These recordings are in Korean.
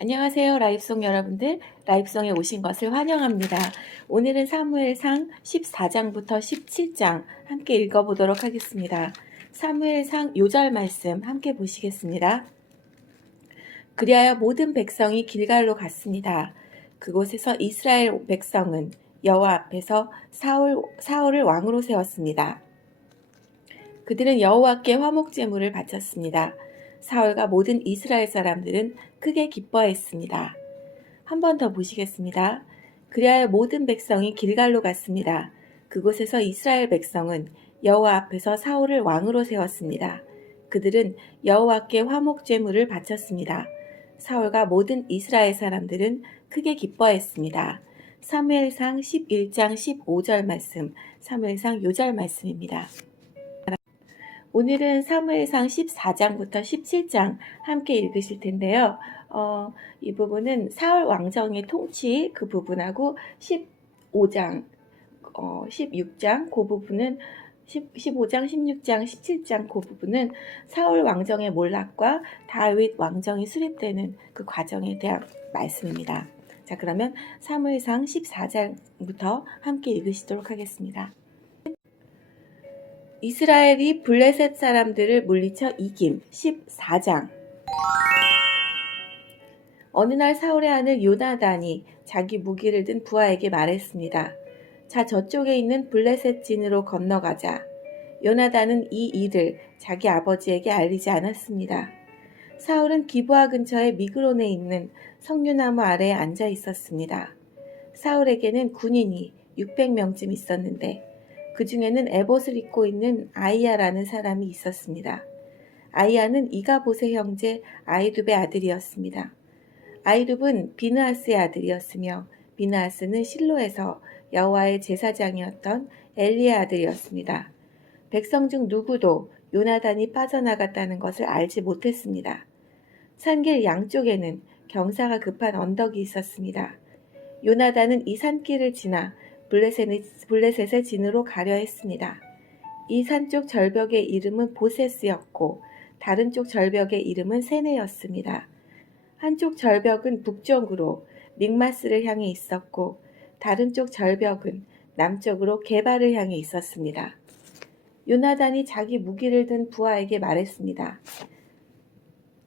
안녕하세요. 라이브송 여러분들. 라이브송에 오신 것을 환영합니다. 오늘은 사무엘상 14장부터 17장 함께 읽어보도록 하겠습니다. 사무엘상 요절 말씀 함께 보시겠습니다. 그리하여 모든 백성이 길갈로 갔습니다. 그곳에서 이스라엘 백성은 여호와 앞에서 사울을 왕으로 세웠습니다. 그들은 여호와께 화목제물을 바쳤습니다. 사울과 모든 이스라엘 사람들은 크게 기뻐했습니다. 한 번 더 보시겠습니다. 그리하여 모든 백성이 길갈로 갔습니다. 그곳에서 이스라엘 백성은 여호와 앞에서 사울을 왕으로 세웠습니다. 그들은 여호와께 화목제물을 바쳤습니다. 사울과 모든 이스라엘 사람들은 크게 기뻐했습니다. 사무엘상 11장 15절 말씀, 사무엘상 요절 말씀입니다. 오늘은 사무엘상 14장부터 17장 함께 읽으실 텐데요. 이 부분은 사울 왕정의 통치 그 부분하고 15장, 16장 그 부분은 15장, 16장, 17장 그 부분은 사울 왕정의 몰락과 다윗 왕정이 수립되는 그 과정에 대한 말씀입니다. 자, 그러면 사무엘상 14장부터 함께 읽으시도록 하겠습니다. 이스라엘이 블레셋 사람들을 물리쳐 이김 14장. 어느 날 사울의 아들 요나단이 자기 무기를 든 부하에게 말했습니다. 자, 저쪽에 있는 블레셋 진으로 건너가자. 요나단은 이 일을 자기 아버지에게 알리지 않았습니다. 사울은 기브아 근처의 미그론에 있는 석류나무 아래에 앉아 있었습니다. 사울에게는 군인이 600명쯤 있었는데 그 중에는 에봇을 입고 있는 아이야라는 사람이 있었습니다. 아이야는 이가봇의 형제 아이둡의 아들이었습니다. 아이둡은 비느하스의 아들이었으며 비느하스는 실로에서 여호와의 제사장이었던 엘리의 아들이었습니다. 백성 중 누구도 요나단이 빠져나갔다는 것을 알지 못했습니다. 산길 양쪽에는 경사가 급한 언덕이 있었습니다. 요나단은 이 산길을 지나 블레셋의 진으로 가려 했습니다. 이 산쪽 절벽의 이름은 보세스였고 다른 쪽 절벽의 이름은 세네였습니다. 한쪽 절벽은 북쪽으로 믹마스를 향해 있었고 다른 쪽 절벽은 남쪽으로 게바를 향해 있었습니다. 요나단이 자기 무기를 든 부하에게 말했습니다.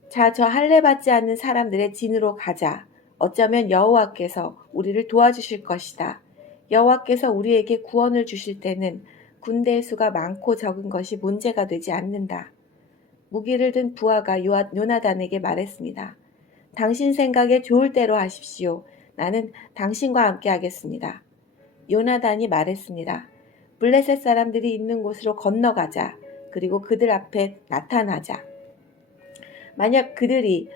자, 저 할례 받지 않는 사람들의 진으로 가자. 어쩌면 여호와께서 우리를 도와주실 것이다. 여호와께서 우리에게 구원을 주실 때는 군대의 수가 많고 적은 것이 문제가 되지 않는다. 무기를 든 부하가 요나단에게 말했습니다. 당신 생각에 좋을 대로 하십시오. 나는 당신과 함께 하겠습니다. 요나단이 말했습니다. 블레셋 사람들이 있는 곳으로 건너가자. 그리고 그들 앞에 나타나자. 만약 그들이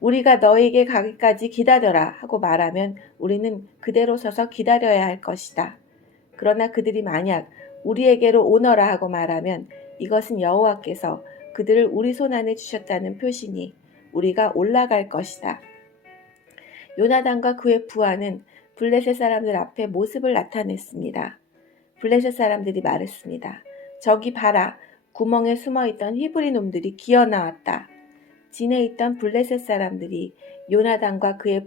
우리가 너에게 가기까지 기다려라 하고 말하면 우리는 그대로 서서 기다려야 할 것이다. 그러나 그들이 만약 우리에게로 오너라 하고 말하면 이것은 여호와께서 그들을 우리 손안에 주셨다는 표시니 우리가 올라갈 것이다. 요나단과 그의 부하는 블레셋 사람들 앞에 모습을 나타냈습니다. 블레셋 사람들이 말했습니다. 저기 봐라. 구멍에 숨어있던 히브리 놈들이 기어나왔다. 진에 있던 블레셋 사람들이 요나단과 그의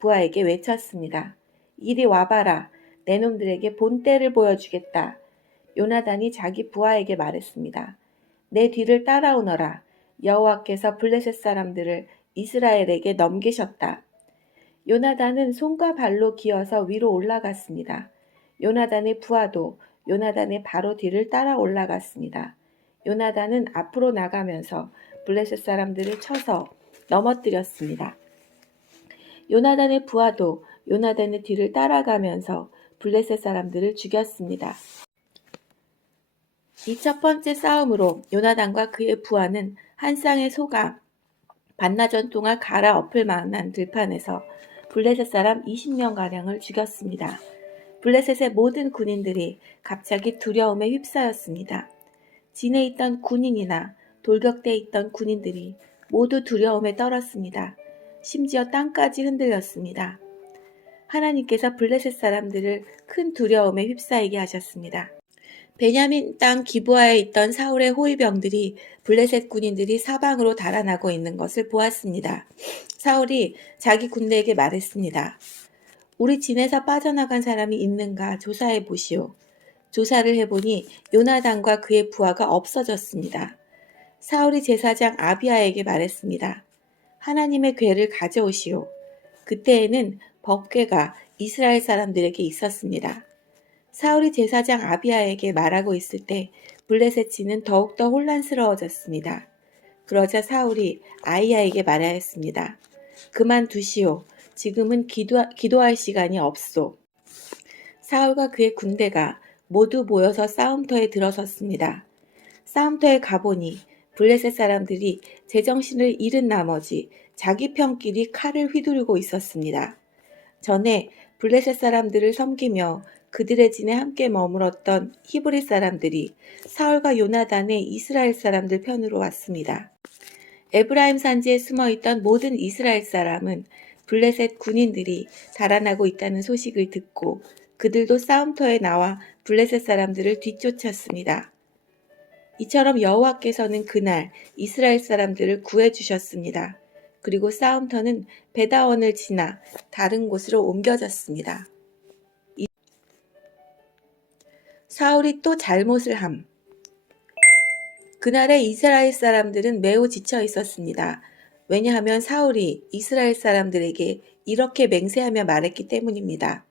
부하에게 외쳤습니다. 이리 와봐라. 내 놈들에게 본때를 보여주겠다. 요나단이 자기 부하에게 말했습니다. 내 뒤를 따라오너라. 여호와께서 블레셋 사람들을 이스라엘에게 넘기셨다. 요나단은 손과 발로 기어서 위로 올라갔습니다. 요나단의 부하도 요나단의 바로 뒤를 따라 올라갔습니다. 요나단은 앞으로 나가면서 블레셋 사람들을 쳐서 넘어뜨렸습니다. 요나단의 부하도 요나단의 뒤를 따라가면서 블레셋 사람들을 죽였습니다. 이 첫 번째 싸움으로 요나단과 그의 부하는 한 쌍의 소가 반나절 동안 갈아엎을 만한 들판에서 블레셋 사람 20명가량을 죽였습니다. 블레셋의 모든 군인들이 갑자기 두려움에 휩싸였습니다. 진에 있던 군인이나 돌격대에 있던 군인들이 모두 두려움에 떨었습니다. 심지어 땅까지 흔들렸습니다. 하나님께서 블레셋 사람들을 큰 두려움에 휩싸이게 하셨습니다. 베냐민 땅 기브아에 있던 사울의 호위병들이 블레셋 군인들이 사방으로 달아나고 있는 것을 보았습니다. 사울이 자기 군대에게 말했습니다. 우리 진에서 빠져나간 사람이 있는가 조사해 보시오. 조사를 해보니 요나단과 그의 부하가 없어졌습니다. 사울이 제사장 아비야에게 말했습니다. 하나님의 궤를 가져오시오. 그때에는 법궤가 이스라엘 사람들에게 있었습니다. 사울이 제사장 아비야에게 말하고 있을 때 블레셋지는 더욱더 혼란스러워졌습니다. 그러자 사울이 아이야에게 말하였습니다. 그만두시오. 지금은 기도할 시간이 없소. 사울과 그의 군대가 모두 모여서 싸움터에 들어섰습니다. 싸움터에 가보니 블레셋 사람들이 제정신을 잃은 나머지 자기 편끼리 칼을 휘두르고 있었습니다. 전에 블레셋 사람들을 섬기며 그들의 진에 함께 머물었던 히브리 사람들이 사울과 요나단의 이스라엘 사람들 편으로 왔습니다. 에브라임 산지에 숨어있던 모든 이스라엘 사람은 블레셋 군인들이 달아나고 있다는 소식을 듣고 그들도 싸움터에 나와 블레셋 사람들을 뒤쫓았습니다. 이처럼 여호와께서는 그날 이스라엘 사람들을 구해주셨습니다. 그리고 싸움터는 베다원을 지나 다른 곳으로 옮겨졌습니다. 사울이 또 잘못을 함. 그날의 이스라엘 사람들은 매우 지쳐 있었습니다. 왜냐하면 사울이 이스라엘 사람들에게 이렇게 맹세하며 말했기 때문입니다.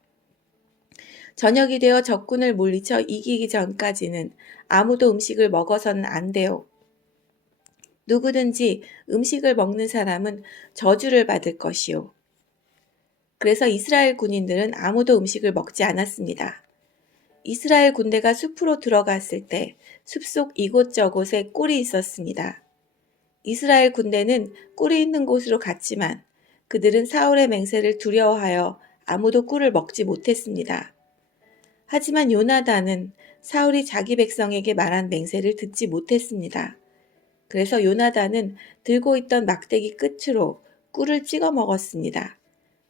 저녁이 되어 적군을 물리쳐 이기기 전까지는 아무도 음식을 먹어서는 안 돼요. 누구든지 음식을 먹는 사람은 저주를 받을 것이요. 그래서 이스라엘 군인들은 아무도 음식을 먹지 않았습니다. 이스라엘 군대가 숲으로 들어갔을 때 숲속 이곳저곳에 꿀이 있었습니다. 이스라엘 군대는 꿀이 있는 곳으로 갔지만 그들은 사울의 맹세를 두려워하여 아무도 꿀을 먹지 못했습니다. 하지만 요나단은 사울이 자기 백성에게 말한 맹세를 듣지 못했습니다. 그래서 요나단은 들고 있던 막대기 끝으로 꿀을 찍어 먹었습니다.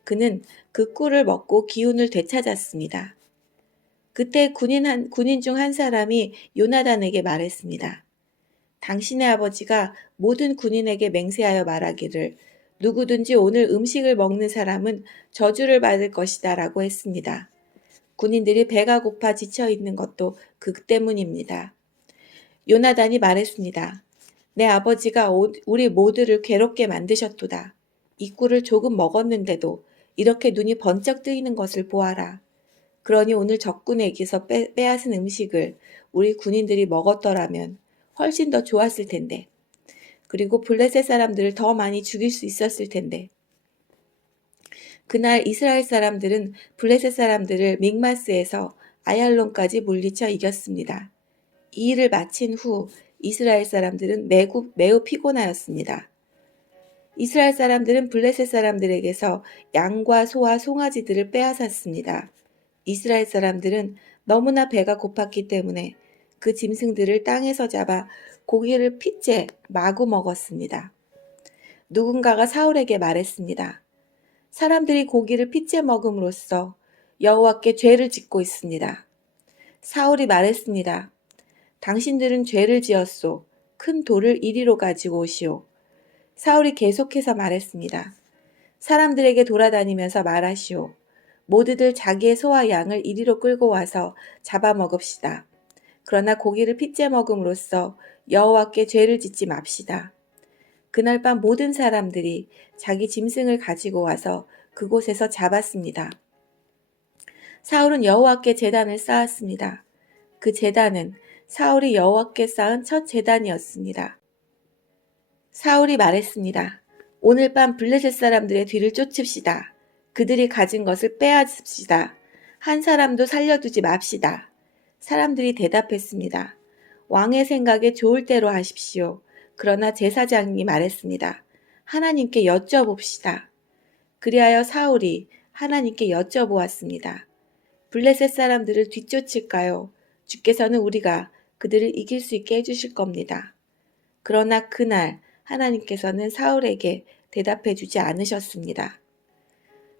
그는 그 꿀을 먹고 기운을 되찾았습니다. 그때 군인 중 한 사람이 요나단에게 말했습니다. 당신의 아버지가 모든 군인에게 맹세하여 말하기를 누구든지 오늘 음식을 먹는 사람은 저주를 받을 것이다 라고 했습니다. 군인들이 배가 고파 지쳐 있는 것도 그 때문입니다. 요나단이 말했습니다. 내 아버지가 우리 모두를 괴롭게 만드셨도다. 이 꿀을 조금 먹었는데도 이렇게 눈이 번쩍 뜨이는 것을 보아라. 그러니 오늘 적군에게서 빼앗은 음식을 우리 군인들이 먹었더라면 훨씬 더 좋았을 텐데. 그리고 블레셋 사람들을 더 많이 죽일 수 있었을 텐데. 그날 이스라엘 사람들은 블레셋 사람들을 믹마스에서 아얄론까지 물리쳐 이겼습니다. 이 일을 마친 후 이스라엘 사람들은 매우 피곤하였습니다. 이스라엘 사람들은 블레셋 사람들에게서 양과 소와 송아지들을 빼앗았습니다. 이스라엘 사람들은 너무나 배가 고팠기 때문에 그 짐승들을 땅에서 잡아 고기를 핏째 마구 먹었습니다. 누군가가 사울에게 말했습니다. 사람들이 고기를 핏째 먹음으로써 여호와께 죄를 짓고 있습니다. 사울이 말했습니다. 당신들은 죄를 지었소. 큰 돌을 이리로 가지고 오시오. 사울이 계속해서 말했습니다. 사람들에게 돌아다니면서 말하시오. 모두들 자기의 소와 양을 이리로 끌고 와서 잡아먹읍시다. 그러나 고기를 핏째 먹음으로써 여호와께 죄를 짓지 맙시다. 그날 밤 모든 사람들이 자기 짐승을 가지고 와서 그곳에서 잡았습니다. 사울은 여호와께 제단을 쌓았습니다. 그 제단은 사울이 여호와께 쌓은 첫 제단이었습니다. 사울이 말했습니다. 오늘 밤 블레셋 사람들의 뒤를 쫓읍시다. 그들이 가진 것을 빼앗읍시다. 한 사람도 살려두지 맙시다. 사람들이 대답했습니다. 왕의 생각에 좋을 대로 하십시오. 그러나 제사장이 말했습니다. 하나님께 여쭤봅시다. 그리하여 사울이 하나님께 여쭤보았습니다. 블레셋 사람들을 뒤쫓을까요? 주께서는 우리가 그들을 이길 수 있게 해주실 겁니다. 그러나 그날 하나님께서는 사울에게 대답해 주지 않으셨습니다.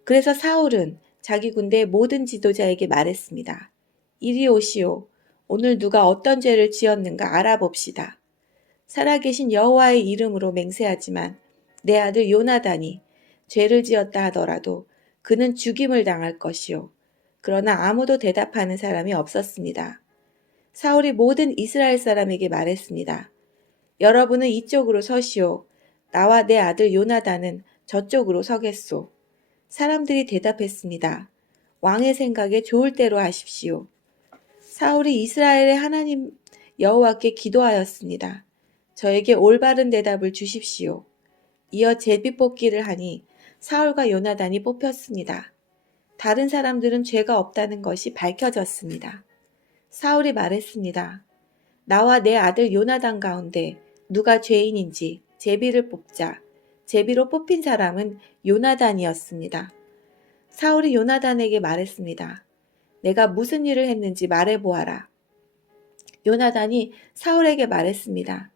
그래서 사울은 자기 군대의 모든 지도자에게 말했습니다. 이리 오시오. 오늘 누가 어떤 죄를 지었는가 알아봅시다. 살아계신 여호와의 이름으로 맹세하지만 내 아들 요나단이 죄를 지었다 하더라도 그는 죽임을 당할 것이요. 그러나 아무도 대답하는 사람이 없었습니다. 사울이 모든 이스라엘 사람에게 말했습니다. 여러분은 이쪽으로 서시오. 나와 내 아들 요나단은 저쪽으로 서겠소. 사람들이 대답했습니다. 왕의 생각에 좋을 대로 하십시오. 사울이 이스라엘의 하나님 여호와께 기도하였습니다. 저에게 올바른 대답을 주십시오. 이어 제비뽑기를 하니 사울과 요나단이 뽑혔습니다. 다른 사람들은 죄가 없다는 것이 밝혀졌습니다. 사울이 말했습니다. 나와 내 아들 요나단 가운데 누가 죄인인지 제비를 뽑자. 제비로 뽑힌 사람은 요나단이었습니다. 사울이 요나단에게 말했습니다. 내가 무슨 일을 했는지 말해보아라. 요나단이 사울에게 말했습니다.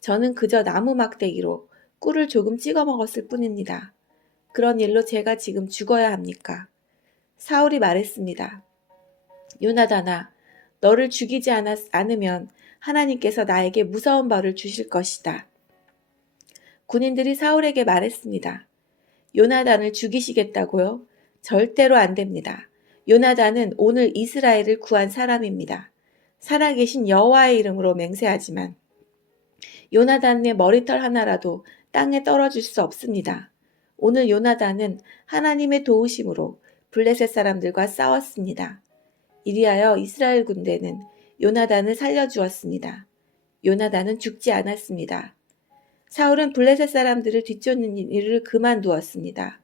저는 그저 나무 막대기로 꿀을 조금 찍어 먹었을 뿐입니다. 그런 일로 제가 지금 죽어야 합니까? 사울이 말했습니다. 요나단아, 너를 죽이지 않으면 하나님께서 나에게 무서운 벌을 주실 것이다. 군인들이 사울에게 말했습니다. 요나단을 죽이시겠다고요? 절대로 안 됩니다. 요나단은 오늘 이스라엘을 구한 사람입니다. 살아계신 여호와의 이름으로 맹세하지만 요나단의 머리털 하나라도 땅에 떨어질 수 없습니다. 오늘 요나단은 하나님의 도우심으로 블레셋 사람들과 싸웠습니다. 이리하여 이스라엘 군대는 요나단을 살려주었습니다. 요나단은 죽지 않았습니다. 사울은 블레셋 사람들을 뒤쫓는 일을 그만두었습니다.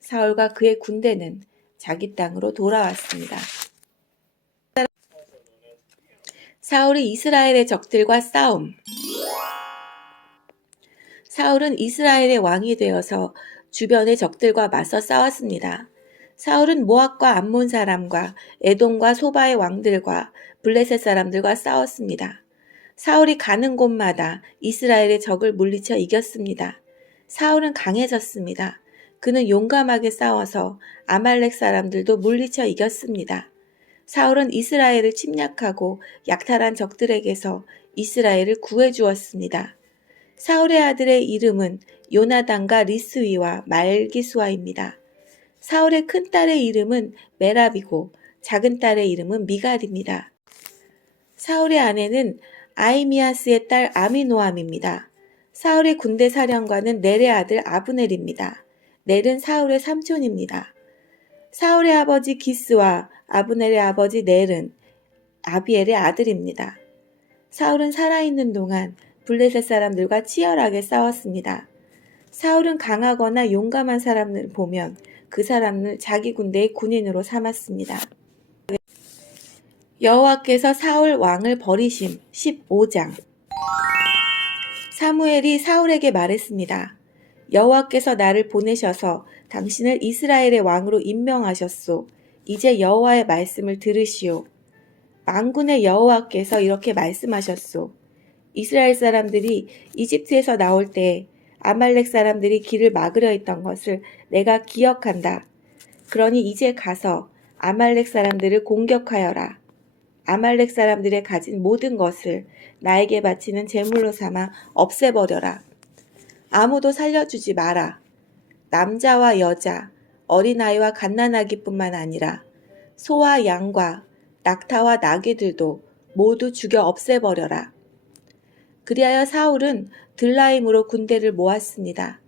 사울과 그의 군대는 자기 땅으로 돌아왔습니다. 사울이 이스라엘의 적들과 싸움. 사울은 이스라엘의 왕이 되어서 주변의 적들과 맞서 싸웠습니다. 사울은 모압과 암몬 사람과 에돔과 소바의 왕들과 블레셋 사람들과 싸웠습니다. 사울이 가는 곳마다 이스라엘의 적을 물리쳐 이겼습니다. 사울은 강해졌습니다. 그는 용감하게 싸워서 아말렉 사람들도 물리쳐 이겼습니다. 사울은 이스라엘을 침략하고 약탈한 적들에게서 이스라엘을 구해주었습니다. 사울의 아들의 이름은 요나단과 리스위와 말기수아입니다. 사울의 큰 딸의 이름은 메랍이고 작은 딸의 이름은 미갈입니다. 사울의 아내는 아이미아스의 딸 아미노암입니다. 사울의 군대 사령관은 넬의 아들 아브넬입니다. 넬은 사울의 삼촌입니다. 사울의 아버지 기스와 아브넬의 아버지 넬은 아비엘의 아들입니다. 사울은 살아있는 동안 블레셋 사람들과 치열하게 싸웠습니다. 사울은 강하거나 용감한 사람을 보면 그 사람을 자기 군대의 군인으로 삼았습니다. 여호와께서 사울 왕을 버리심 15장. 사무엘이 사울에게 말했습니다. 여호와께서 나를 보내셔서 당신을 이스라엘의 왕으로 임명하셨소. 이제 여호와의 말씀을 들으시오. 만군의 여호와께서 이렇게 말씀하셨소. 이스라엘 사람들이 이집트에서 나올 때 아말렉 사람들이 길을 막으려 했던 것을 내가 기억한다. 그러니 이제 가서 아말렉 사람들을 공격하여라. 아말렉 사람들의 가진 모든 것을 나에게 바치는 제물로 삼아 없애버려라. 아무도 살려주지 마라. 남자와 여자, 어린아이와 갓난아기뿐만 아니라 소와 양과 낙타와 나귀들도 모두 죽여 없애버려라. 그리하여 사울은 들라임으로 군대를 모았습니다.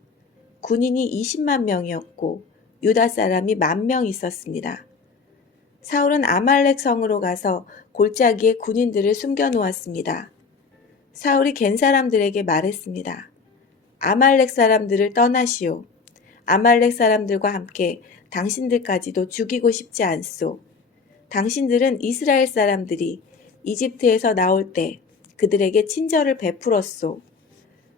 군인이 20만 명이었고 유다 사람이 10,000명 있었습니다. 사울은 아말렉 성으로 가서 골짜기에 군인들을 숨겨놓았습니다. 사울이 겐 사람들에게 말했습니다. 아말렉 사람들을 떠나시오. 아말렉 사람들과 함께 당신들까지도 죽이고 싶지 않소. 당신들은 이스라엘 사람들이 이집트에서 나올 때 그들에게 친절을 베풀었소.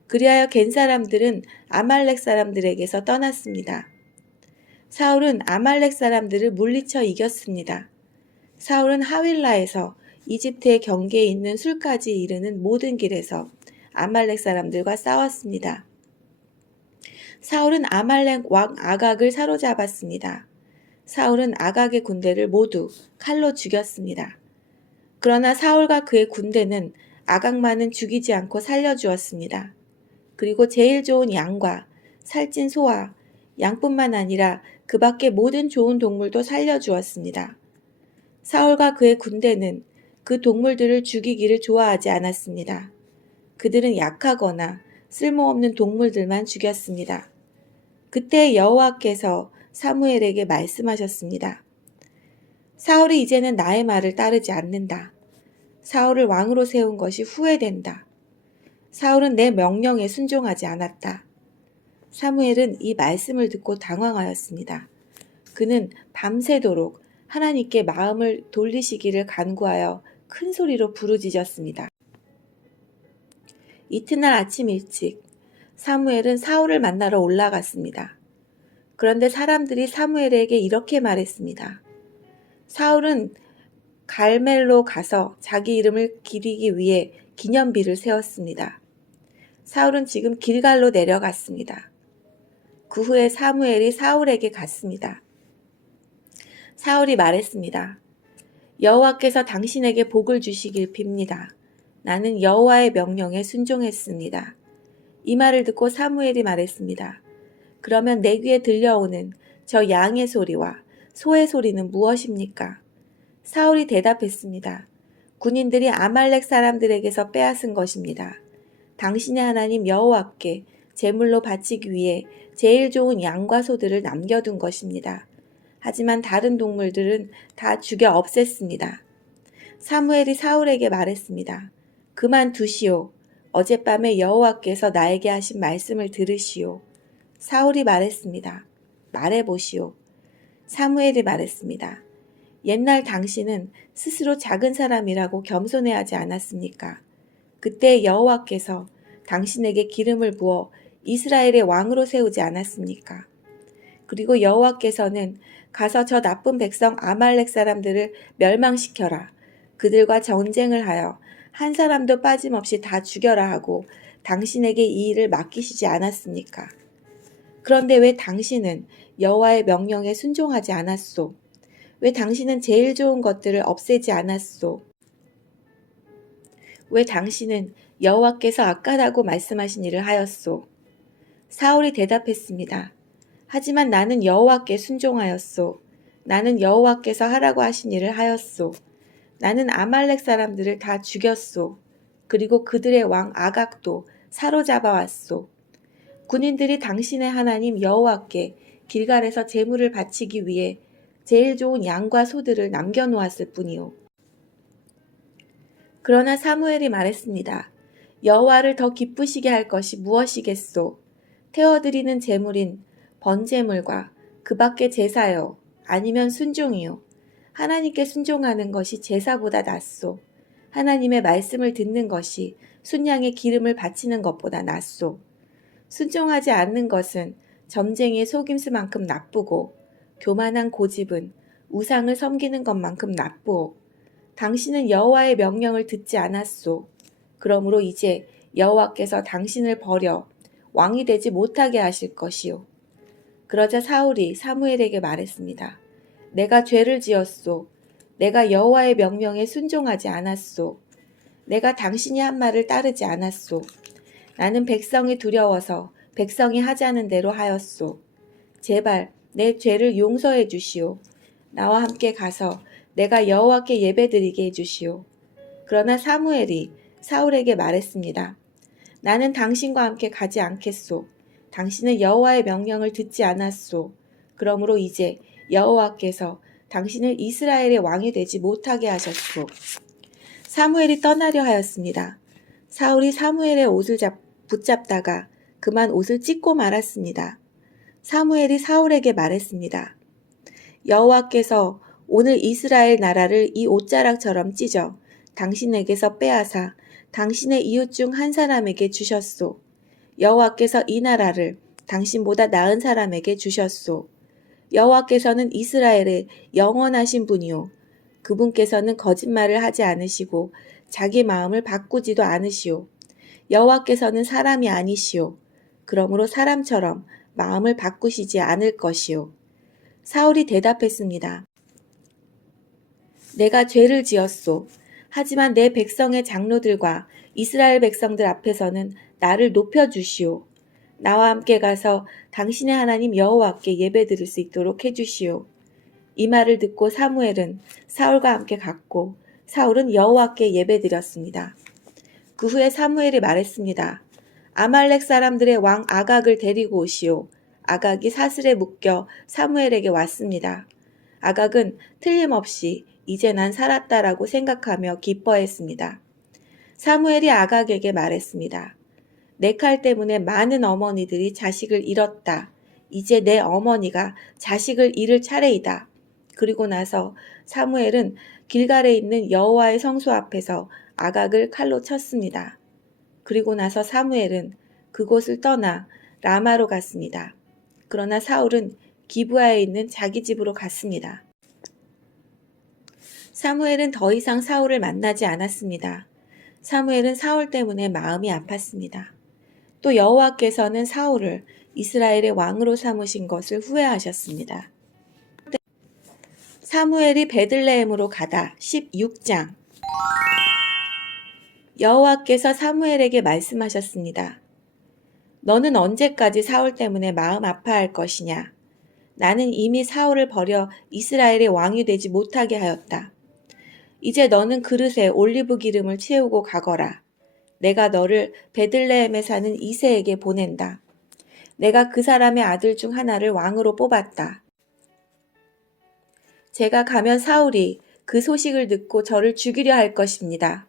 그리하여 겐 사람들은 아말렉 사람들에게서 떠났습니다. 사울은 아말렉 사람들을 물리쳐 이겼습니다. 사울은 하윌라에서 이집트의 경계에 있는 술까지 이르는 모든 길에서 아말렉 사람들과 싸웠습니다. 사울은 아말렉 왕 아각을 사로잡았습니다. 사울은 아각의 군대를 모두 칼로 죽였습니다. 그러나 사울과 그의 군대는 아각만은 죽이지 않고 살려주었습니다. 그리고 제일 좋은 양과 살찐 소와 양뿐만 아니라 그 밖의 모든 좋은 동물도 살려주었습니다. 사울과 그의 군대는 그 동물들을 죽이기를 좋아하지 않았습니다. 그들은 약하거나 쓸모없는 동물들만 죽였습니다. 그때 여호와께서 사무엘에게 말씀하셨습니다. 사울이 이제는 나의 말을 따르지 않는다. 사울을 왕으로 세운 것이 후회된다. 사울은 내 명령에 순종하지 않았다. 사무엘은 이 말씀을 듣고 당황하였습니다. 그는 밤새도록 하나님께 마음을 돌리시기를 간구하여 큰 소리로 부르짖었습니다. 이튿날 아침 일찍 사무엘은 사울을 만나러 올라갔습니다. 그런데 사람들이 사무엘에게 이렇게 말했습니다. 사울은 갈멜로 가서 자기 이름을 기리기 위해 기념비를 세웠습니다. 사울은 지금 길갈로 내려갔습니다. 그 후에 사무엘이 사울에게 갔습니다. 사울이 말했습니다. 여호와께서 당신에게 복을 주시길 빕니다. 나는 여호와의 명령에 순종했습니다. 이 말을 듣고 사무엘이 말했습니다. 그러면 내 귀에 들려오는 저 양의 소리와 소의 소리는 무엇입니까? 사울이 대답했습니다. 군인들이 아말렉 사람들에게서 빼앗은 것입니다. 당신의 하나님 여호와께 제물로 바치기 위해 제일 좋은 양과 소들을 남겨둔 것입니다. 하지만 다른 동물들은 다 죽여 없앴습니다. 사무엘이 사울에게 말했습니다. 그만두시오. 어젯밤에 여호와께서 나에게 하신 말씀을 들으시오. 사울이 말했습니다. 말해보시오. 사무엘이 말했습니다. 옛날 당신은 스스로 작은 사람이라고 겸손해하지 않았습니까? 그때 여호와께서 당신에게 기름을 부어 이스라엘의 왕으로 세우지 않았습니까? 그리고 여호와께서는 가서 저 나쁜 백성 아말렉 사람들을 멸망시켜라. 그들과 전쟁을 하여 한 사람도 빠짐없이 다 죽여라 하고 당신에게 이 일을 맡기시지 않았습니까? 그런데 왜 당신은 여호와의 명령에 순종하지 않았소? 왜 당신은 제일 좋은 것들을 없애지 않았소? 왜 당신은 여호와께서 악하다고 말씀하신 일을 하였소? 사울이 대답했습니다. 하지만 나는 여호와께 순종하였소. 나는 여호와께서 하라고 하신 일을 하였소. 나는 아말렉 사람들을 다 죽였소. 그리고 그들의 왕 아각도 사로잡아 왔소. 군인들이 당신의 하나님 여호와께 길갈에서 제물을 바치기 위해 제일 좋은 양과 소들을 남겨놓았을 뿐이요. 그러나 사무엘이 말했습니다. 여호와를 더 기쁘시게 할 것이 무엇이겠소? 태워드리는 제물인 번제물과 그 밖의 제사요. 아니면 순종이요. 하나님께 순종하는 것이 제사보다 낫소. 하나님의 말씀을 듣는 것이 순양의 기름을 바치는 것보다 낫소. 순종하지 않는 것은 점쟁이의 속임수만큼 나쁘고 교만한 고집은 우상을 섬기는 것만큼 나쁘오. 당신은 여호와의 명령을 듣지 않았소. 그러므로 이제 여호와께서 당신을 버려 왕이 되지 못하게 하실 것이요. 그러자 사울이 사무엘에게 말했습니다. 내가 죄를 지었소. 내가 여호와의 명령에 순종하지 않았소. 내가 당신이 한 말을 따르지 않았소. 나는 백성이 두려워서 백성이 하자는 대로 하였소. 제발 내 죄를 용서해 주시오. 나와 함께 가서 내가 여호와께 예배드리게 해주시오. 그러나 사무엘이 사울에게 말했습니다. 나는 당신과 함께 가지 않겠소. 당신은 여호와의 명령을 듣지 않았소. 그러므로 이제 여호와께서 당신을 이스라엘의 왕이 되지 못하게 하셨소. 사무엘이 떠나려 하였습니다. 사울이 사무엘의 옷을 붙잡다가 그만 옷을 찢고 말았습니다. 사무엘이 사울에게 말했습니다. 여호와께서 오늘 이스라엘 나라를 이 옷자락처럼 찢어 당신에게서 빼앗아 당신의 이웃 중 한 사람에게 주셨소. 여호와께서 이 나라를 당신보다 나은 사람에게 주셨소. 여호와께서는 이스라엘의 영원하신 분이요. 그분께서는 거짓말을 하지 않으시고 자기 마음을 바꾸지도 않으시오. 여호와께서는 사람이 아니시오. 그러므로 사람처럼 마음을 바꾸시지 않을 것이오. 사울이 대답했습니다. 내가 죄를 지었소. 하지만 내 백성의 장로들과 이스라엘 백성들 앞에서는 나를 높여주시오. 나와 함께 가서 당신의 하나님 여호와께 예배드릴 수 있도록 해주시오. 이 말을 듣고 사무엘은 사울과 함께 갔고 사울은 여호와께 예배드렸습니다. 그 후에 사무엘이 말했습니다. 아말렉 사람들의 왕 아각을 데리고 오시오. 아각이 사슬에 묶여 사무엘에게 왔습니다. 아각은 틀림없이 이제 난 살았다라고 생각하며 기뻐했습니다. 사무엘이 아각에게 말했습니다. 내 칼 때문에 많은 어머니들이 자식을 잃었다. 이제 내 어머니가 자식을 잃을 차례이다. 그리고 나서 사무엘은 길갈에 있는 여호와의 성소 앞에서 아각을 칼로 쳤습니다. 그리고 나서 사무엘은 그곳을 떠나 라마로 갔습니다. 그러나 사울은 기브아에 있는 자기 집으로 갔습니다. 사무엘은 더 이상 사울을 만나지 않았습니다. 사무엘은 사울 때문에 마음이 아팠습니다. 또 여호와께서는 사울을 이스라엘의 왕으로 삼으신 것을 후회하셨습니다. 사무엘이 베들레헴으로 가다 16장. 여호와께서 사무엘에게 말씀하셨습니다. 너는 언제까지 사울 때문에 마음 아파할 것이냐? 나는 이미 사울을 버려 이스라엘의 왕이 되지 못하게 하였다. 이제 너는 그릇에 올리브 기름을 채우고 가거라. 내가 너를 베들레헴에 사는 이새에게 보낸다. 내가 그 사람의 아들 중 하나를 왕으로 뽑았다. 제가 가면 사울이 그 소식을 듣고 저를 죽이려 할 것입니다.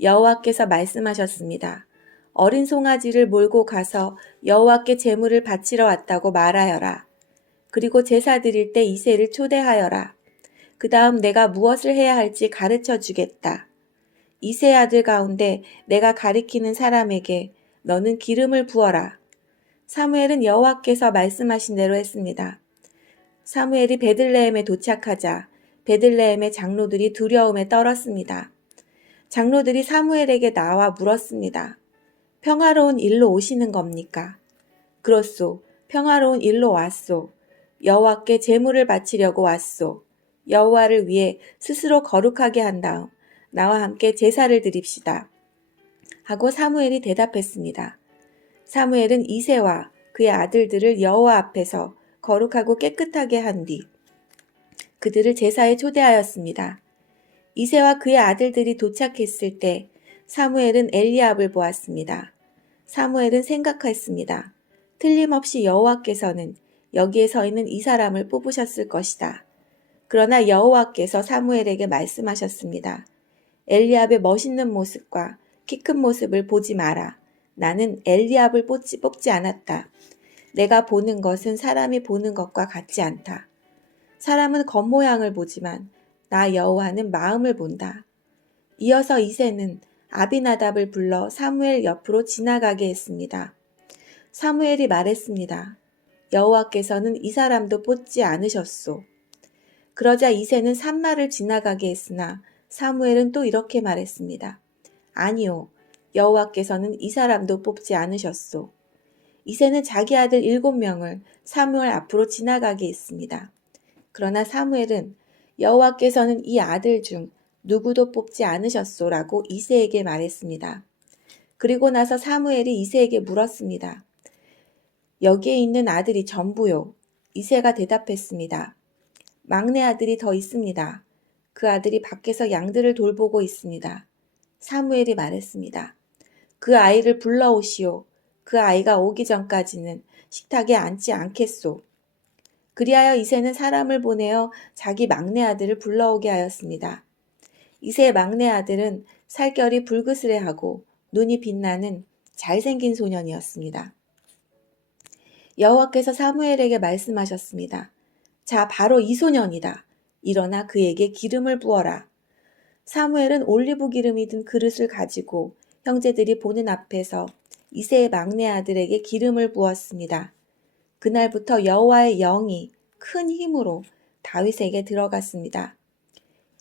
여호와께서 말씀하셨습니다. 어린 송아지를 몰고 가서 여호와께 제물을 바치러 왔다고 말하여라. 그리고 제사 드릴 때 이새를 초대하여라. 그 다음 내가 무엇을 해야 할지 가르쳐 주겠다. 이새 아들 가운데 내가 가리키는 사람에게 너는 기름을 부어라. 사무엘은 여호와께서 말씀하신 대로 했습니다. 사무엘이 베들레헴에 도착하자 베들레헴의 장로들이 두려움에 떨었습니다. 장로들이 사무엘에게 나와 물었습니다. 평화로운 일로 오시는 겁니까? 그렇소. 평화로운 일로 왔소. 여호와께 제물을 바치려고 왔소. 여호와를 위해 스스로 거룩하게 한 다음 나와 함께 제사를 드립시다. 하고 사무엘이 대답했습니다. 사무엘은 이새와 그의 아들들을 여호와 앞에서 거룩하고 깨끗하게 한 뒤 그들을 제사에 초대하였습니다. 이새와 그의 아들들이 도착했을 때 사무엘은 엘리압을 보았습니다. 사무엘은 생각했습니다. 틀림없이 여호와께서는 여기에 서 있는 이 사람을 뽑으셨을 것이다. 그러나 여호와께서 사무엘에게 말씀하셨습니다. 엘리압의 멋있는 모습과 키 큰 모습을 보지 마라. 나는 엘리압을 뽑지 않았다. 내가 보는 것은 사람이 보는 것과 같지 않다. 사람은 겉모양을 보지만 나 여호와는 마음을 본다. 이어서 이새는 아비나답을 불러 사무엘 옆으로 지나가게 했습니다. 사무엘이 말했습니다. 여호와께서는 이 사람도 뽑지 않으셨소. 그러자 이새는 산마를 지나가게 했으나 사무엘은 또 이렇게 말했습니다. 아니요, 여호와께서는 이 사람도 뽑지 않으셨소. 이새는 자기 아들 7명을 사무엘 앞으로 지나가게 했습니다. 그러나 사무엘은 여호와께서는 이 아들 중 누구도 뽑지 않으셨소라고 이새에게 말했습니다. 그리고 나서 사무엘이 이새에게 물었습니다. 여기에 있는 아들이 전부요. 이새가 대답했습니다. 막내 아들이 더 있습니다. 그 아들이 밖에서 양들을 돌보고 있습니다. 사무엘이 말했습니다. 그 아이를 불러오시오. 그 아이가 오기 전까지는 식탁에 앉지 않겠소. 그리하여 이새는 사람을 보내어 자기 막내 아들을 불러오게 하였습니다. 이새의 막내 아들은 살결이 불그스레하고 눈이 빛나는 잘생긴 소년이었습니다. 여호와께서 사무엘에게 말씀하셨습니다. 자, 바로 이 소년이다. 일어나 그에게 기름을 부어라. 사무엘은 올리브 기름이 든 그릇을 가지고 형제들이 보는 앞에서 이새의 막내 아들에게 기름을 부었습니다. 그날부터 여호와의 영이 큰 힘으로 다윗에게 들어갔습니다.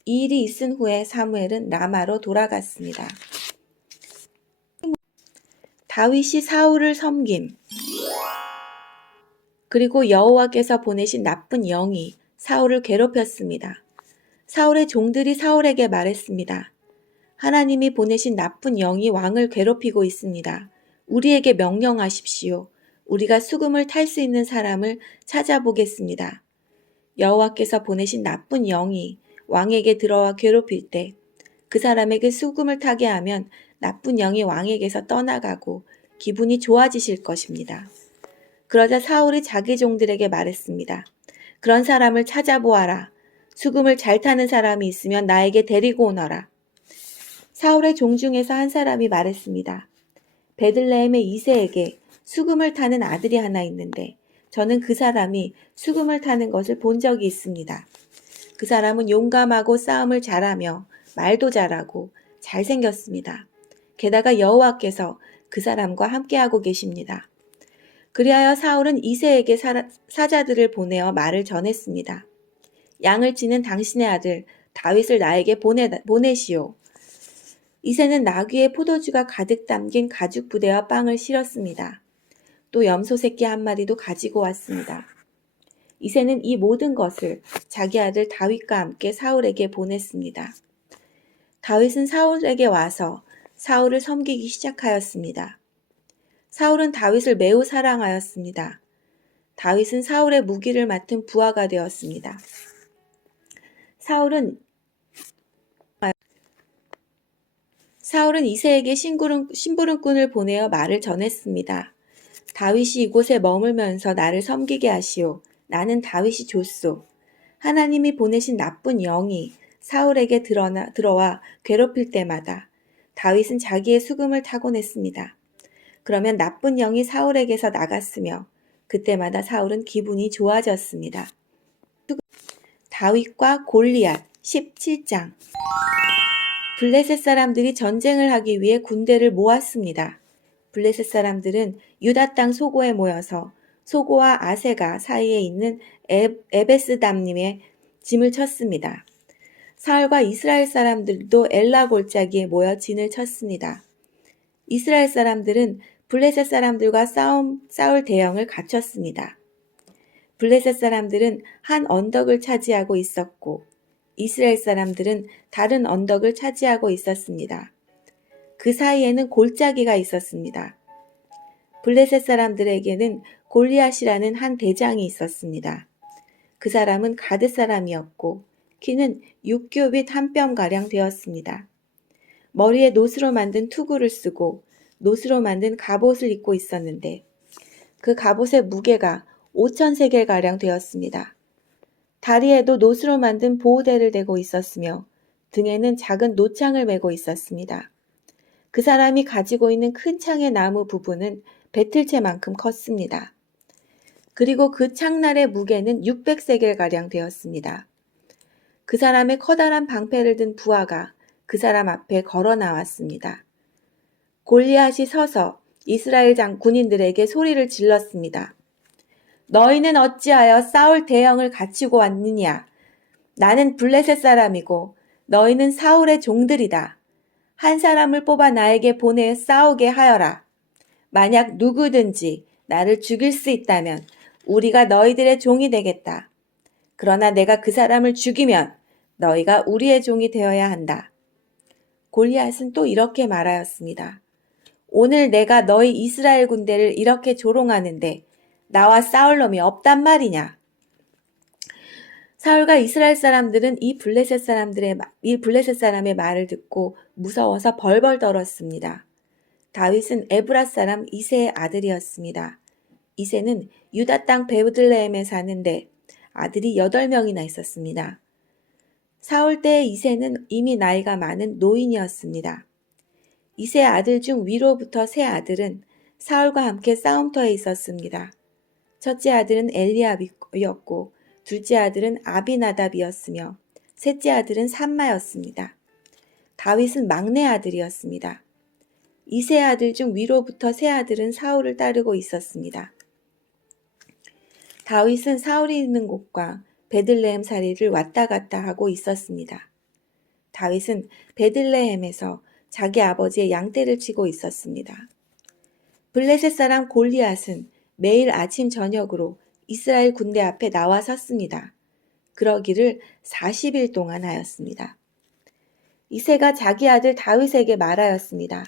이 일이 있은 후에 사무엘은 라마로 돌아갔습니다. 다윗이 사울을 섬김. 그리고 여호와께서 보내신 나쁜 영이 사울을 괴롭혔습니다. 사울의 종들이 사울에게 말했습니다. 하나님이 보내신 나쁜 영이 왕을 괴롭히고 있습니다. 우리에게 명령하십시오. 우리가 수금을 탈 수 있는 사람을 찾아보겠습니다. 여호와께서 보내신 나쁜 영이 왕에게 들어와 괴롭힐 때 그 사람에게 수금을 타게 하면 나쁜 영이 왕에게서 떠나가고 기분이 좋아지실 것입니다. 그러자 사울이 자기 종들에게 말했습니다. 그런 사람을 찾아보아라. 수금을 잘 타는 사람이 있으면 나에게 데리고 오너라. 사울의 종 중에서 한 사람이 말했습니다. 베들레헴의 이새에게 수금을 타는 아들이 하나 있는데 저는 그 사람이 수금을 타는 것을 본 적이 있습니다. 그 사람은 용감하고 싸움을 잘하며 말도 잘하고 잘생겼습니다. 게다가 여호와께서 그 사람과 함께하고 계십니다. 그리하여 사울은 이새에게 사자들을 보내어 말을 전했습니다. 양을 치는 당신의 아들 다윗을 나에게 보내시오. 이새는 나귀에 포도주가 가득 담긴 가죽 부대와 빵을 실었습니다. 또 염소 새끼 한 마리도 가지고 왔습니다. 이새는 이 모든 것을 자기 아들 다윗과 함께 사울에게 보냈습니다. 다윗은 사울에게 와서 사울을 섬기기 시작하였습니다. 사울은 다윗을 매우 사랑하였습니다. 다윗은 사울의 무기를 맡은 부하가 되었습니다. 사울은 이새에게 심부름꾼을 보내어 말을 전했습니다. 다윗이 이곳에 머물면서 나를 섬기게 하시오. 나는 다윗이 좋소. 하나님이 보내신 나쁜 영이 사울에게 들어와 괴롭힐 때마다 다윗은 자기의 수금을 타곤 했습니다. 그러면 나쁜 영이 사울에게서 나갔으며 그때마다 사울은 기분이 좋아졌습니다. 다윗과 골리앗 17장. 블레셋 사람들이 전쟁을 하기 위해 군대를 모았습니다. 블레셋 사람들은 유다 땅 소고에 모여서 소고와 아세가 사이에 있는 에베스담님의 짐을 쳤습니다. 사울과 이스라엘 사람들도 엘라 골짜기에 모여 진을 쳤습니다. 이스라엘 사람들은 블레셋 사람들과 싸울 대형을 갖췄습니다. 블레셋 사람들은 한 언덕을 차지하고 있었고 이스라엘 사람들은 다른 언덕을 차지하고 있었습니다. 그 사이에는 골짜기가 있었습니다. 블레셋 사람들에게는 골리앗이라는 한 대장이 있었습니다. 그 사람은 가드 사람이었고 키는 6규빗 한 뼘가량 되었습니다. 머리에 노스로 만든 투구를 쓰고 노스로 만든 갑옷을 입고 있었는데 그 갑옷의 무게가 5,000세겔가량 되었습니다. 다리에도 노스로 만든 보호대를 대고 있었으며 등에는 작은 노창을 메고 있었습니다. 그 사람이 가지고 있는 큰 창의 나무 부분은 배틀채만큼 컸습니다. 그리고 그 창날의 무게는 600세겔가량 되었습니다. 그 사람의 커다란 방패를 든 부하가 그 사람 앞에 걸어 나왔습니다. 골리앗이 서서 이스라엘 군인들에게 소리를 질렀습니다. 너희는 어찌하여 싸울 대형을 갖추고 왔느냐? 나는 블레셋 사람이고 너희는 사울의 종들이다. 한 사람을 뽑아 나에게 보내 싸우게 하여라. 만약 누구든지 나를 죽일 수 있다면 우리가 너희들의 종이 되겠다. 그러나 내가 그 사람을 죽이면 너희가 우리의 종이 되어야 한다. 골리앗은 또 이렇게 말하였습니다. 오늘 내가 너희 이스라엘 군대를 이렇게 조롱하는데 나와 싸울 놈이 없단 말이냐. 사울과 이스라엘 사람들은 이 블레셋 사람의 말을 듣고 무서워서 벌벌 떨었습니다. 다윗은 에브라 사람 이새의 아들이었습니다. 이새는 유다 땅 베들레헴에 사는데 아들이 8명이나 있었습니다. 사울 때의 이새는 이미 나이가 많은 노인이었습니다. 이새의 아들 중 위로부터 세 아들은 사울과 함께 싸움터에 있었습니다. 첫째 아들은 엘리압이었고 둘째 아들은 아비나답이었으며 셋째 아들은 삼마였습니다. 다윗은 막내 아들이었습니다. 이 세 아들 중 위로부터 세 아들은 사울을 따르고 있었습니다. 다윗은 사울이 있는 곳과 베들레헴 사리를 왔다 갔다 하고 있었습니다. 다윗은 베들레헴에서 자기 아버지의 양떼를 치고 있었습니다. 블레셋 사람 골리앗은 매일 아침 저녁으로 이스라엘 군대 앞에 나와 섰습니다. 그러기를 40일 동안 하였습니다. 이새가 자기 아들 다윗에게 말하였습니다.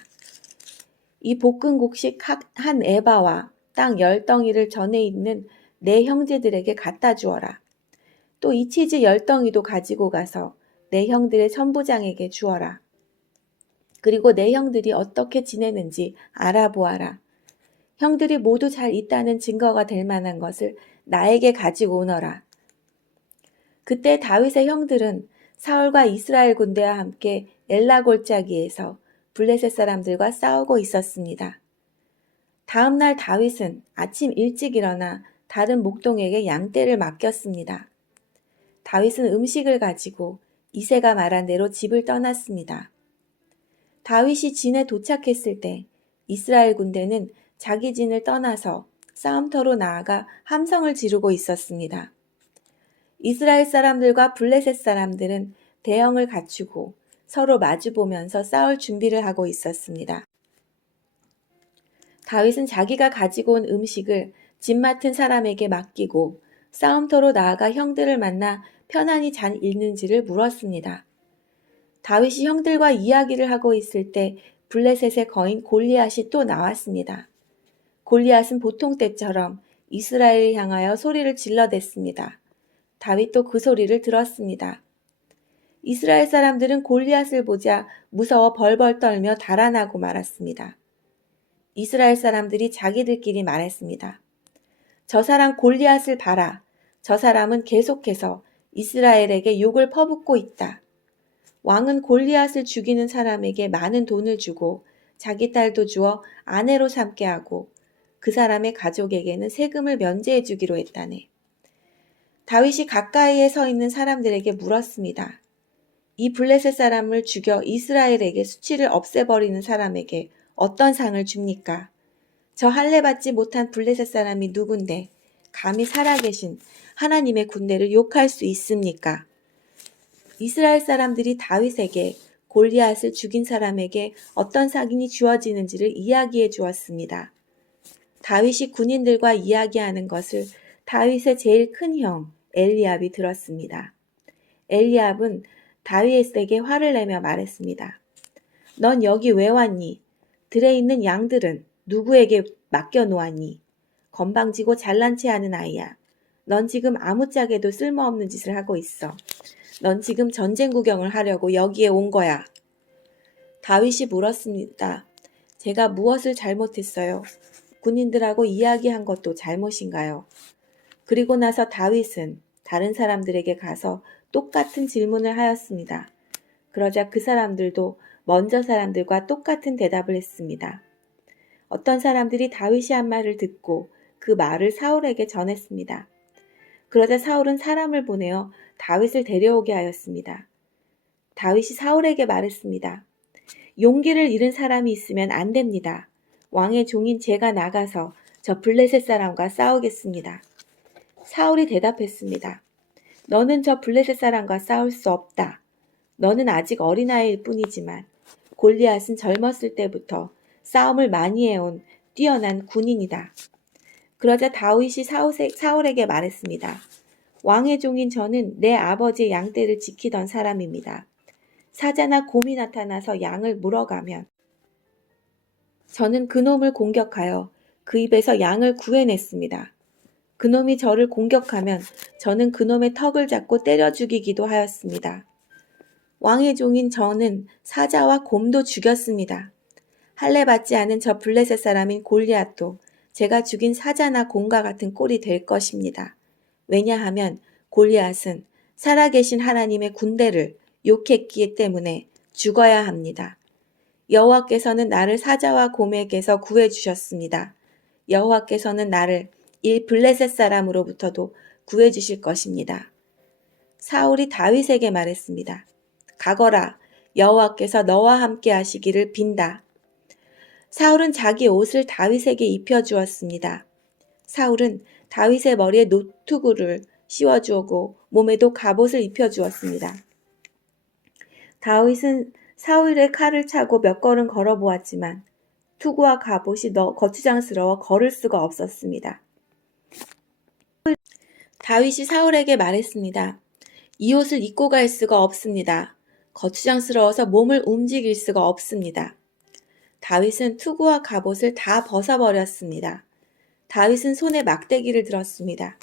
이 볶은 곡식 한 에바와 땅 10덩이를 전에 있는 내 형제들에게 갖다 주어라. 또 이 치즈 10덩이도 가지고 가서 내 형들의 천부장에게 주어라. 그리고 내 형들이 어떻게 지내는지 알아보아라. 형들이 모두 잘 있다는 증거가 될 만한 것을 나에게 가지고 오너라. 그때 다윗의 형들은 사울과 이스라엘 군대와 함께 엘라 골짜기에서 블레셋 사람들과 싸우고 있었습니다. 다음 날 다윗은 아침 일찍 일어나 다른 목동에게 양떼를 맡겼습니다. 다윗은 음식을 가지고 이새가 말한 대로 집을 떠났습니다. 다윗이 진에 도착했을 때 이스라엘 군대는 자기 진을 떠나서 싸움터로 나아가 함성을 지르고 있었습니다. 이스라엘 사람들과 블레셋 사람들은 대형을 갖추고 서로 마주보면서 싸울 준비를 하고 있었습니다. 다윗은 자기가 가지고 온 음식을 집 맡은 사람에게 맡기고 싸움터로 나아가 형들을 만나 편안히 잘 있는지를 물었습니다. 다윗이 형들과 이야기를 하고 있을 때 블레셋의 거인 골리앗이 또 나왔습니다. 골리앗은 보통 때처럼 이스라엘을 향하여 소리를 질러댔습니다. 다윗도 그 소리를 들었습니다. 이스라엘 사람들은 골리앗을 보자 무서워 벌벌 떨며 달아나고 말았습니다. 이스라엘 사람들이 자기들끼리 말했습니다. 저 사람 골리앗을 봐라. 저 사람은 계속해서 이스라엘에게 욕을 퍼붓고 있다. 왕은 골리앗을 죽이는 사람에게 많은 돈을 주고 자기 딸도 주어 아내로 삼게 하고 그 사람의 가족에게는 세금을 면제해 주기로 했다네. 다윗이 가까이에 서 있는 사람들에게 물었습니다. 이 블레셋 사람을 죽여 이스라엘에게 수치를 없애버리는 사람에게 어떤 상을 줍니까? 저 할례받지 못한 블레셋 사람이 누군데 감히 살아계신 하나님의 군대를 욕할 수 있습니까? 이스라엘 사람들이 다윗에게 골리앗을 죽인 사람에게 어떤 상이 주어지는지를 이야기해 주었습니다. 다윗이 군인들과 이야기하는 것을 다윗의 제일 큰 형 엘리압이 들었습니다. 엘리압은 다윗에게 화를 내며 말했습니다. 넌 여기 왜 왔니? 들에 있는 양들은 누구에게 맡겨놓았니? 건방지고 잘난 체 하는 아이야. 넌 지금 아무짝에도 쓸모없는 짓을 하고 있어. 넌 지금 전쟁 구경을 하려고 여기에 온 거야. 다윗이 물었습니다. 제가 무엇을 잘못했어요? 군인들하고 이야기한 것도 잘못인가요? 그리고 나서 다윗은 다른 사람들에게 가서 똑같은 질문을 하였습니다. 그러자 그 사람들도 먼저 사람들과 똑같은 대답을 했습니다. 어떤 사람들이 다윗이 한 말을 듣고 그 말을 사울에게 전했습니다. 그러자 사울은 사람을 보내어 다윗을 데려오게 하였습니다. 다윗이 사울에게 말했습니다. 용기를 잃은 사람이 있으면 안 됩니다. 왕의 종인 제가 나가서 저 블레셋 사람과 싸우겠습니다. 사울이 대답했습니다. 너는 저 블레셋 사람과 싸울 수 없다. 너는 아직 어린아이일 뿐이지만 골리앗은 젊었을 때부터 싸움을 많이 해온 뛰어난 군인이다. 그러자 다윗이 사울에게 말했습니다. 왕의 종인 저는 내 아버지의 양떼를 지키던 사람입니다. 사자나 곰이 나타나서 양을 물어가면 저는 그놈을 공격하여 그 입에서 양을 구해냈습니다. 그놈이 저를 공격하면 저는 그놈의 턱을 잡고 때려 죽이기도 하였습니다. 왕의 종인 저는 사자와 곰도 죽였습니다. 할례받지 않은 저 블레셋 사람인 골리앗도 제가 죽인 사자나 곰과 같은 꼴이 될 것입니다. 왜냐하면 골리앗은 살아계신 하나님의 군대를 욕했기 때문에 죽어야 합니다. 여호와께서는 나를 사자와 곰에게서 구해주셨습니다. 여호와께서는 나를 이 블레셋 사람으로부터도 구해주실 것입니다. 사울이 다윗에게 말했습니다. 가거라, 여호와께서 너와 함께 하시기를 빈다. 사울은 자기 옷을 다윗에게 입혀주었습니다. 사울은 다윗의 머리에 노투구를 씌워주고 몸에도 갑옷을 입혀주었습니다. 다윗은 사울의 칼을 차고 몇 걸음 걸어보았지만 투구와 갑옷이 거추장스러워 걸을 수가 없었습니다. 다윗이 사울에게 말했습니다. 이 옷을 입고 갈 수가 없습니다. 거추장스러워서 몸을 움직일 수가 없습니다. 다윗은 투구와 갑옷을 다 벗어버렸습니다. 다윗은 손에 막대기를 들었습니다.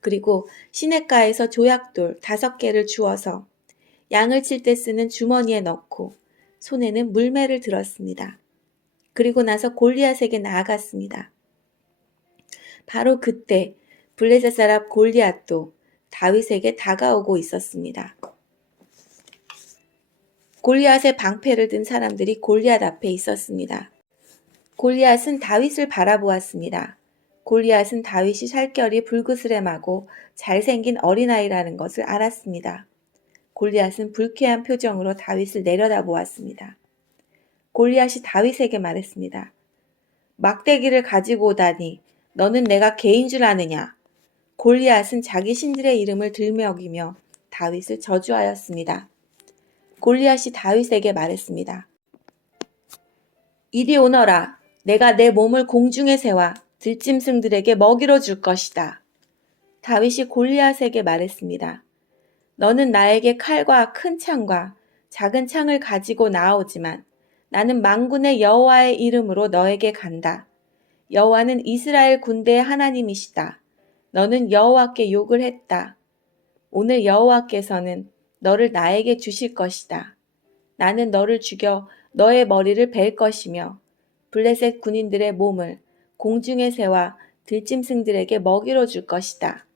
그리고 시냇가에서 조약돌 5개를 주워서 양을 칠 때 쓰는 주머니에 넣고 손에는 물매를 들었습니다. 그리고 나서 골리앗에게 나아갔습니다. 바로 그때 블레셋 사람 골리앗도 다윗에게 다가오고 있었습니다. 골리앗의 방패를 든 사람들이 골리앗 앞에 있었습니다. 골리앗은 다윗을 바라보았습니다. 골리앗은 다윗이 살결이 불그스름하고 잘생긴 어린아이라는 것을 알았습니다. 골리앗은 불쾌한 표정으로 다윗을 내려다보았습니다. 골리앗이 다윗에게 말했습니다. 막대기를 가지고 오다니 너는 내가 개인 줄 아느냐? 골리앗은 자기 신들의 이름을 들먹이며 다윗을 저주하였습니다. 골리앗이 다윗에게 말했습니다. 이리 오너라. 내가 내 몸을 공중에 세워 들짐승들에게 먹이로 줄 것이다. 다윗이 골리앗에게 말했습니다. 너는 나에게 칼과 큰 창과 작은 창을 가지고 나오지만 나는 만군의 여호와의 이름으로 너에게 간다. 여호와는 이스라엘 군대의 하나님이시다. 너는 여호와께 욕을 했다. 오늘 여호와께서는 너를 나에게 주실 것이다. 나는 너를 죽여 너의 머리를 벨 것이며 블레셋 군인들의 몸을 공중에 세워 들짐승들에게 먹이로 줄 것이다.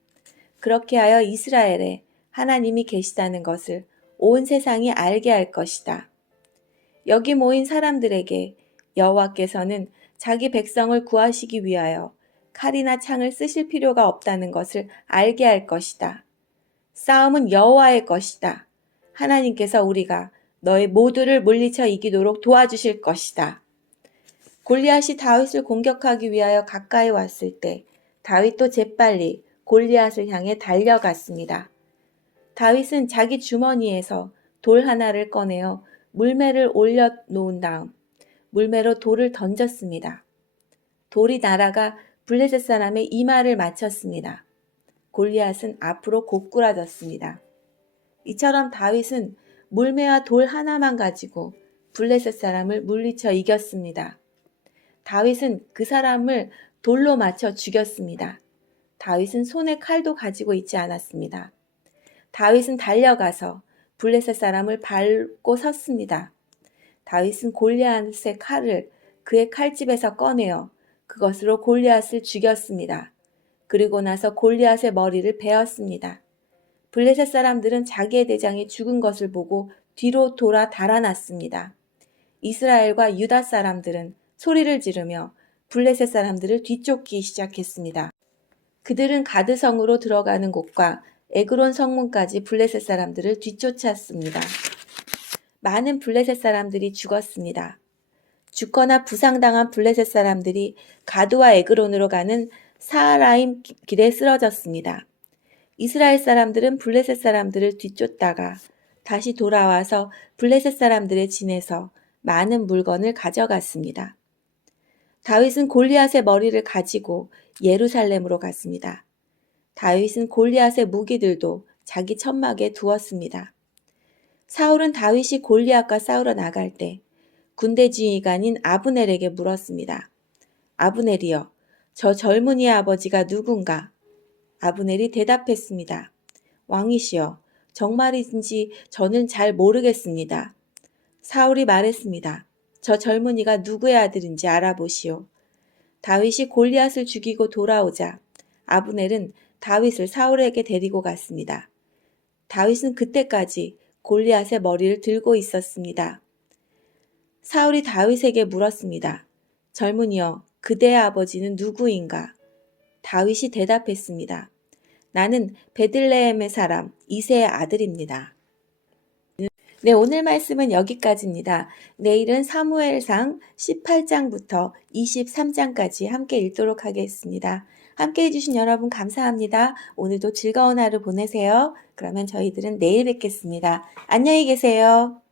그렇게 하여 이스라엘에 하나님이 계시다는 것을 온 세상이 알게 할 것이다. 여기 모인 사람들에게 여호와께서는 자기 백성을 구하시기 위하여 칼이나 창을 쓰실 필요가 없다는 것을 알게 할 것이다. 싸움은 여호와의 것이다. 하나님께서 우리가 너희 모두를 물리쳐 이기도록 도와주실 것이다. 골리앗이 다윗을 공격하기 위하여 가까이 왔을 때 다윗도 재빨리 골리앗을 향해 달려갔습니다. 다윗은 자기 주머니에서 돌 하나를 꺼내어 물매를 올려놓은 다음 물매로 돌을 던졌습니다. 돌이 날아가 블레셋 사람의 이마를 맞췄습니다. 골리앗은 앞으로 고꾸라졌습니다. 이처럼 다윗은 물매와 돌 하나만 가지고 블레셋 사람을 물리쳐 이겼습니다. 다윗은 그 사람을 돌로 맞춰 죽였습니다. 다윗은 손에 칼도 가지고 있지 않았습니다. 다윗은 달려가서 블레셋 사람을 밟고 섰습니다. 다윗은 골리앗의 칼을 그의 칼집에서 꺼내어 그것으로 골리앗을 죽였습니다. 그리고 나서 골리앗의 머리를 베었습니다. 블레셋 사람들은 자기의 대장이 죽은 것을 보고 뒤로 돌아 달아났습니다. 이스라엘과 유다 사람들은 소리를 지르며 블레셋 사람들을 뒤쫓기 시작했습니다. 그들은 가드성으로 들어가는 곳과 에그론 성문까지 블레셋 사람들을 뒤쫓았습니다. 많은 블레셋 사람들이 죽었습니다. 죽거나 부상당한 블레셋 사람들이 가드와 에그론으로 가는 사하라임 길에 쓰러졌습니다. 이스라엘 사람들은 블레셋 사람들을 뒤쫓다가 다시 돌아와서 블레셋 사람들의 진에서 많은 물건을 가져갔습니다. 다윗은 골리앗의 머리를 가지고 예루살렘으로 갔습니다. 다윗은 골리앗의 무기들도 자기 천막에 두었습니다. 사울은 다윗이 골리앗과 싸우러 나갈 때 군대 지휘관인 아브넬에게 물었습니다. 아브넬이여, 저 젊은이의 아버지가 누군가? 아브넬이 대답했습니다. 왕이시여, 정말인지 저는 잘 모르겠습니다. 사울이 말했습니다. 저 젊은이가 누구의 아들인지 알아보시오. 다윗이 골리앗을 죽이고 돌아오자 아브넬은 다윗을 사울에게 데리고 갔습니다. 다윗은 그때까지 골리앗의 머리를 들고 있었습니다. 사울이 다윗에게 물었습니다. 젊은이여, 그대의 아버지는 누구인가? 다윗이 대답했습니다. 나는 베들레헴의 사람 이새의 아들입니다. 네, 오늘 말씀은 여기까지입니다. 내일은 사무엘상 18장부터 23장까지 함께 읽도록 하겠습니다. 함께 해주신 여러분 감사합니다. 오늘도 즐거운 하루 보내세요. 그러면 저희들은 내일 뵙겠습니다. 안녕히 계세요.